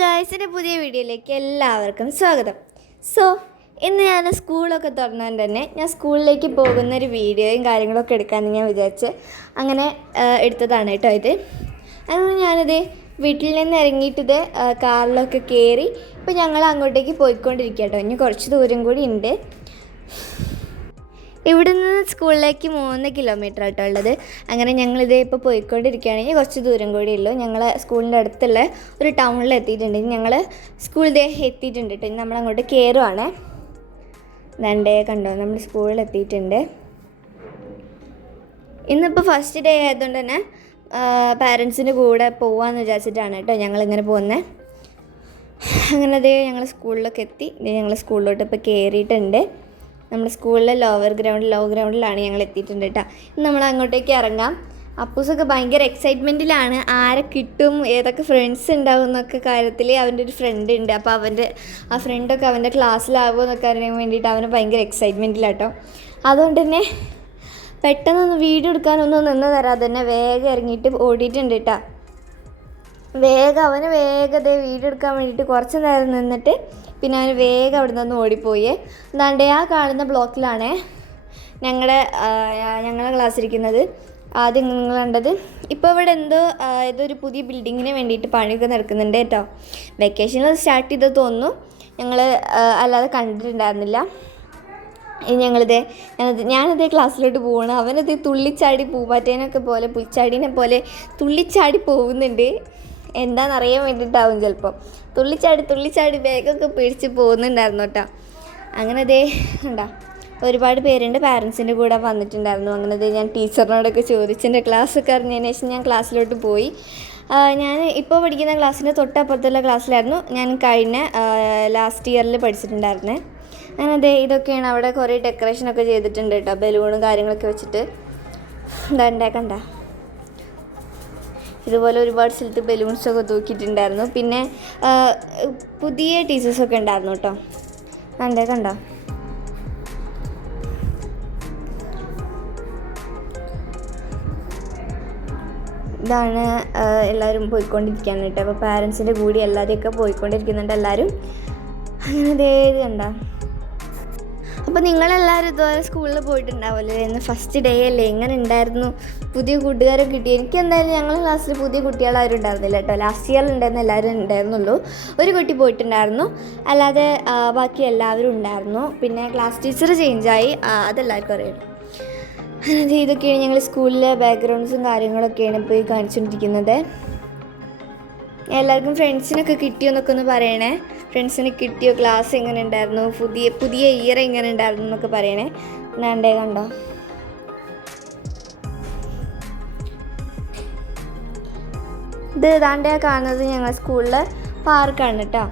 Guys, എൻ്റെ പുതിയ വീഡിയോയിലേക്ക് എല്ലാവർക്കും സ്വാഗതം. ഇന്ന് ഞാൻ സ്കൂളൊക്കെ തുറന്നാൽ തന്നെ ഞാൻ സ്കൂളിലേക്ക് പോകുന്നൊരു വീഡിയോയും കാര്യങ്ങളൊക്കെ എടുക്കാമെന്ന് ഞാൻ വിചാരിച്ച് അങ്ങനെ എടുത്തതാണ് കേട്ടോ ഇത്. അങ്ങനെ ഞാനിത് വീട്ടിൽ നിന്ന് ഇറങ്ങിയിട്ടിത് കാറിലൊക്കെ കയറി ഇപ്പോൾ ഞങ്ങൾ അങ്ങോട്ടേക്ക് പോയിക്കൊണ്ടിരിക്കുക കേട്ടോ. ഇനി കുറച്ച് ദൂരം കൂടി ഉണ്ട്. ഇവിടെ നിന്ന് സ്കൂളിലേക്ക് 3 കിലോമീറ്റർ ആട്ടോ ഉള്ളത്. അങ്ങനെ ഞങ്ങളിത് ഇപ്പോൾ പോയിക്കൊണ്ടിരിക്കുകയാണെങ്കിൽ കുറച്ച് ദൂരം കൂടി ഉള്ളൂ. ഞങ്ങൾ സ്കൂളിൻ്റെ അടുത്തുള്ള ഒരു ടൗണിൽ എത്തിയിട്ടുണ്ട്. ഞങ്ങൾ സ്കൂളിൽ എത്തിയിട്ടുണ്ട് കേട്ടോ. നമ്മൾ അങ്ങോട്ട് കയറുവാണ്. ദണ്ടേ കണ്ടോ, നമ്മൾ സ്കൂളിൽ എത്തിയിട്ടുണ്ട്. ഇന്നിപ്പോൾ ഫസ്റ്റ് ഡേ ആയതുകൊണ്ട് തന്നെ പാരൻസിൻ്റെ കൂടെ പോകാമെന്ന് വിചാരിച്ചിട്ടാണ് കേട്ടോ ഞങ്ങളിങ്ങനെ പോകുന്നത്. അങ്ങനെ അതേ ഞങ്ങൾ സ്കൂളിലൊക്കെ എത്തി. ഞങ്ങൾ സ്കൂളിലോട്ട് ഇപ്പോൾ കയറിയിട്ടുണ്ട്. നമ്മുടെ സ്കൂളിലെ ലോ ഗ്രൗണ്ടിലാണ് ഞങ്ങൾ എത്തിയിട്ടുണ്ട് കേട്ടോ. ഇന്ന് നമ്മൾ അങ്ങോട്ടേക്ക് ഇറങ്ങാം. അപ്പൂസൊക്കെ ഭയങ്കര എക്സൈറ്റ്മെൻറ്റിലാണ്. ആരെ കിട്ടും, ഏതൊക്കെ ഫ്രണ്ട്സ് ഉണ്ടാവും എന്നൊക്കെ കാര്യത്തിൽ. അവൻ്റെ ഒരു ഫ്രണ്ട് ഉണ്ട്. അപ്പോൾ ആ ഫ്രണ്ടൊക്കെ അവൻ്റെ ക്ലാസ്സിലാവുമോ എന്നൊക്കെ അറിയാൻ വേണ്ടിയിട്ട് അവന് ഭയങ്കര എക്സൈറ്റ്മെൻറ്റിലാട്ടോ. അതുകൊണ്ട് തന്നെ പെട്ടെന്നൊന്ന് വീഡിയോ എടുക്കാനൊന്നും നിന്ന് തരാതെ തന്നെ വേഗം ഇറങ്ങിയിട്ട് ഓടിയിട്ടുണ്ട് കേട്ടോ. അവന് വേഗത വീഡിയോ എടുക്കാൻ വേണ്ടിയിട്ട് കുറച്ച് നേരം നിന്നിട്ട് പിന്നെ അവന് വേഗം അവിടെ നിന്ന് ഓടിപ്പോയി. എന്താണ്ട് ആ കാണുന്ന ബ്ലോക്കിലാണ് ഞങ്ങളുടെ ക്ലാസ്സിരിക്കുന്നത്. ആദ്യം നിങ്ങൾ കണ്ടത്. ഇപ്പോൾ ഇവിടെ ഇതൊരു പുതിയ ബിൽഡിങ്ങിന് വേണ്ടിയിട്ട് പണിയൊക്കെ നടക്കുന്നുണ്ട് കേട്ടോ. വെക്കേഷനിൽ സ്റ്റാർട്ട് ചെയ്ത് തോന്നുന്നു. ഞങ്ങൾ അല്ലാതെ കണ്ടിട്ടുണ്ടായിരുന്നില്ല. ഞാനതേ ക്ലാസ്സിലോട്ട് പോകണം. അവനത് തുള്ളിച്ചാടി പൂമ്പാറ്റേനൊക്കെ പോലെ പുൽച്ചാടീനെ പോലെ തുള്ളിച്ചാടി പോകുന്നുണ്ട്. എന്താണെന്നറിയാൻ വേണ്ടിയിട്ടാവും ചിലപ്പോൾ. തുള്ളിച്ചാടി ബാഗൊക്കെ പിടിച്ച് പോകുന്നുണ്ടായിരുന്നു കേട്ടോ. അങ്ങനെ ഉണ്ടാ ഒരുപാട് പേരുണ്ട് പാരൻസിൻ്റെ കൂടെ വന്നിട്ടുണ്ടായിരുന്നു. അങ്ങനെ ഞാൻ ടീച്ചറിനോടൊക്കെ ചോദിച്ചെൻ്റെ ക്ലാസ്സൊക്കെ അറിഞ്ഞതിന് ശേഷം ഞാൻ ക്ലാസ്സിലോട്ട് പോയി. ഞാൻ ഇപ്പോൾ പഠിക്കുന്ന ക്ലാസ്സിൻ്റെ തൊട്ടപ്പുറത്തുള്ള ക്ലാസ്സിലായിരുന്നു ഞാൻ കഴിഞ്ഞ ലാസ്റ്റ് ഇയറിൽ പഠിച്ചിട്ടുണ്ടായിരുന്നത്. അങ്ങനെ ഇതൊക്കെയാണ്. അവിടെ കുറേ ഡെക്കറേഷനൊക്കെ ചെയ്തിട്ടുണ്ട് കേട്ടോ, ബലൂണും കാര്യങ്ങളൊക്കെ വെച്ചിട്ട്. കണ്ട ഇതുപോലെ ഒരുപാട് സ്ഥലത്ത് ബലൂൺസൊക്കെ തൂക്കിയിട്ടുണ്ടായിരുന്നു. പിന്നെ പുതിയ ടീച്ചേഴ്സൊക്കെ ഉണ്ടായിരുന്നു കേട്ടോ. കണ്ടോ ഇതാണ് എല്ലാവരും പോയിക്കൊണ്ടിരിക്കുകയാണ് കേട്ടോ. അപ്പോൾ പാരൻസിൻ്റെ കൂടി എല്ലാവരെയൊക്കെ പോയിക്കൊണ്ടിരിക്കുന്നുണ്ട് എല്ലാവരും. അങ്ങനെ കണ്ടോ. അപ്പോൾ നിങ്ങളെല്ലാവരും ഇതുപോലെ സ്കൂളിൽ പോയിട്ടുണ്ടാവുമല്ലോ. ഇന്ന് ഫസ്റ്റ് ഡേ അല്ലേ, എങ്ങനെ ഉണ്ടായിരുന്നു? പുതിയ കൂട്ടുകാരെ കിട്ടി. എനിക്ക് എന്തായാലും ഞങ്ങളുടെ ക്ലാസ്സിൽ പുതിയ കുട്ടികളാരും ഉണ്ടായിരുന്നില്ല കേട്ടോ. ലാസ്റ്റ് ഇയറിൽ ഉണ്ടായിരുന്ന എല്ലാവരും ഉണ്ടായിരുന്നുള്ളൂ. ഒരു കുട്ടി പോയിട്ടുണ്ടായിരുന്നു, അല്ലാതെ ബാക്കി എല്ലാവരും ഉണ്ടായിരുന്നു. പിന്നെ ക്ലാസ് ടീച്ചർ ചേഞ്ചായി, അതെല്ലാവർക്കും അറിയാം. അങ്ങനെ ഇതൊക്കെയാണ് ഞങ്ങൾ സ്കൂളിലെ ബാക്ക്ഗ്രൗണ്ട്സും കാര്യങ്ങളൊക്കെയാണ് ഇപ്പോൾ കാണിച്ചുകൊണ്ടിരിക്കുന്നത്. എല്ലാവർക്കും ഫ്രണ്ട്സിനൊക്കെ കിട്ടിയോ എന്നൊക്കെ ഒന്ന് പറയണേ. ഫ്രണ്ട്സിന് കിട്ടിയോ, ക്ലാസ് എങ്ങനെ ഉണ്ടായിരുന്നു, പുതിയ ഇയർ എങ്ങനെ ഉണ്ടായിരുന്നു എന്നൊക്കെ പറയണേ. കണ്ടോ ഇത് കാണുന്നത് ഞങ്ങൾ സ്കൂളിലെ പാർക്കാണ് കേട്ടോ.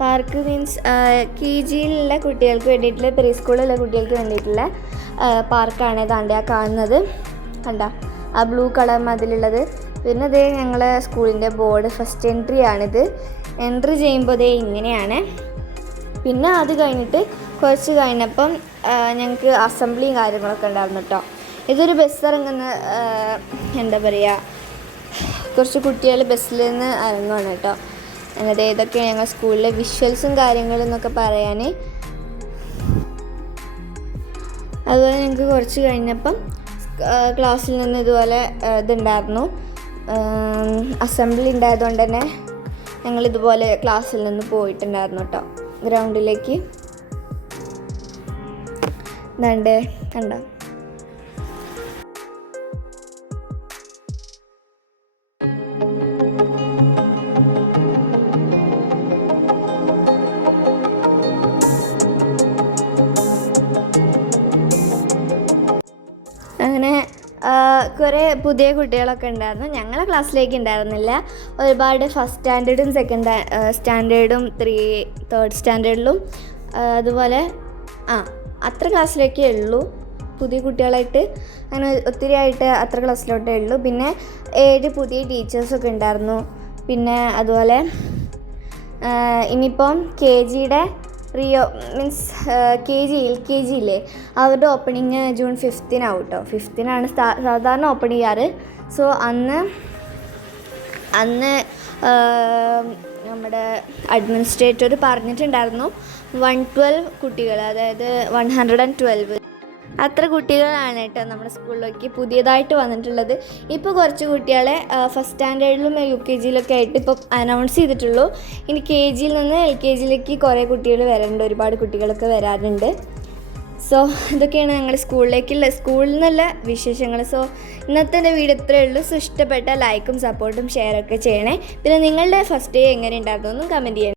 പാർക്ക് മീൻസ് KG-യിലുള്ള കുട്ടികൾക്ക് വേണ്ടിയിട്ടുള്ള, പ്രീ സ്കൂളിലുള്ള കുട്ടികൾക്ക് വേണ്ടിയിട്ടുള്ള പാർക്കാണ് കാണുന്നത്. കണ്ടോ ആ ബ്ലൂ കളർ മതിലുള്ളത്. പിന്നെ ഞങ്ങളെ സ്കൂളിൻ്റെ ബോർഡ്. ഫസ്റ്റ് എൻട്രി ആണിത്. എൻട്രി ചെയ്യുമ്പോൾ ഇങ്ങനെയാണ്. പിന്നെ അത് കഴിഞ്ഞിട്ട് കുറച്ച് കഴിഞ്ഞപ്പം ഞങ്ങൾക്ക് അസംബ്ലിയും കാര്യങ്ങളൊക്കെ ഉണ്ടായിരുന്നു കേട്ടോ. ഇതൊരു ബസ് ഇറങ്ങുന്ന എന്താ പറയുക, കുറച്ച് കുട്ടികൾ ബസ്സിൽ നിന്ന് ഇറങ്ങുകയാണ് കേട്ടോ. അങ്ങനെ ഇതൊക്കെയാണ് ഞങ്ങൾ സ്കൂളിലെ വിഷ്വൽസും കാര്യങ്ങളും എന്നൊക്കെ പറയാൻ. അതുപോലെ ഞങ്ങൾക്ക് കുറച്ച് കഴിഞ്ഞപ്പം ക്ലാസ്സിൽ നിന്ന് ഇതുപോലെ ഇതുണ്ടായിരുന്നു, അസംബ്ലി ഉണ്ടായതുകൊണ്ട് തന്നെ ഞങ്ങളിതുപോലെ ക്ലാസ്സിൽ നിന്ന് പോയിട്ടുണ്ടായിരുന്നു കേട്ടോ ഗ്രൗണ്ടിലേക്ക്. കണ്ടോ അങ്ങനെ കുറേ പുതിയ കുട്ടികളൊക്കെ ഉണ്ടായിരുന്നു. ഞങ്ങളെ ക്ലാസ്സിലേക്ക് ഉണ്ടായിരുന്നില്ല. ഒരുപാട് ഫസ്റ്റ് സ്റ്റാൻഡേർഡും സെക്കൻഡ് സ്റ്റാൻഡേർഡും തേർഡ് സ്റ്റാൻഡേർഡിലും അതുപോലെ അത്ര ക്ലാസ്സിലേക്കേ ഉള്ളൂ പുതിയ കുട്ടികളായിട്ട്. അങ്ങനെ ഒത്തിരി ആയിട്ട് അത്ര ക്ലാസ്സിലോട്ടേ ഉള്ളൂ. പിന്നെ 7 പുതിയ ടീച്ചേഴ്സൊക്കെ ഉണ്ടായിരുന്നു. പിന്നെ അതുപോലെ ഇനിയിപ്പം KG-യുടെ മീൻസ് LKG ഇല്ലേ, അവരുടെ ഓപ്പണിങ് ജൂൺ 5-നാവും കേട്ടോ. 5-നാണ് സാധാരണ ഓപ്പൺ ചെയ്യാറ്. സോ അന്ന് നമ്മുടെ അഡ്മിനിസ്ട്രേറ്റർ പറഞ്ഞിട്ടുണ്ടായിരുന്നു 112 കുട്ടികൾ, അതായത് 112 അത്ര കുട്ടികളാണ് കേട്ടോ നമ്മുടെ സ്കൂളിലേക്ക് പുതിയതായിട്ട് വന്നിട്ടുള്ളത്. ഇപ്പോൾ കുറച്ച് കുട്ടികളെ ഫസ്റ്റ് സ്റ്റാൻഡേർഡിലും UKG-യിലൊക്കെ ആയിട്ട് ഇപ്പോൾ അനൗൺസ് ചെയ്തിട്ടുള്ളൂ. ഇനി KG-യിൽ നിന്ന് LKG-യിലേക്ക് കുറേ കുട്ടികൾ വരാറുണ്ട്, ഒരുപാട് കുട്ടികളൊക്കെ വരാറുണ്ട്. സോ ഇതൊക്കെയാണ് ഞങ്ങളുടെ സ്കൂളിൽ നിന്നുള്ള വിശേഷങ്ങൾ. സോ ഇന്നത്തെ എൻ്റെ വീഡിയോ ഇത്രയേ ഉള്ളൂ. സോ ഇഷ്ടപ്പെട്ട ലൈക്കും സപ്പോർട്ടും ഷെയറൊക്കെ ചെയ്യണേ. പിന്നെ നിങ്ങളുടെ ഫസ്റ്റ് ഡേ എങ്ങനെ ഉണ്ടായിരുന്നു എന്നും കമൻറ്റ് ചെയ്യണം.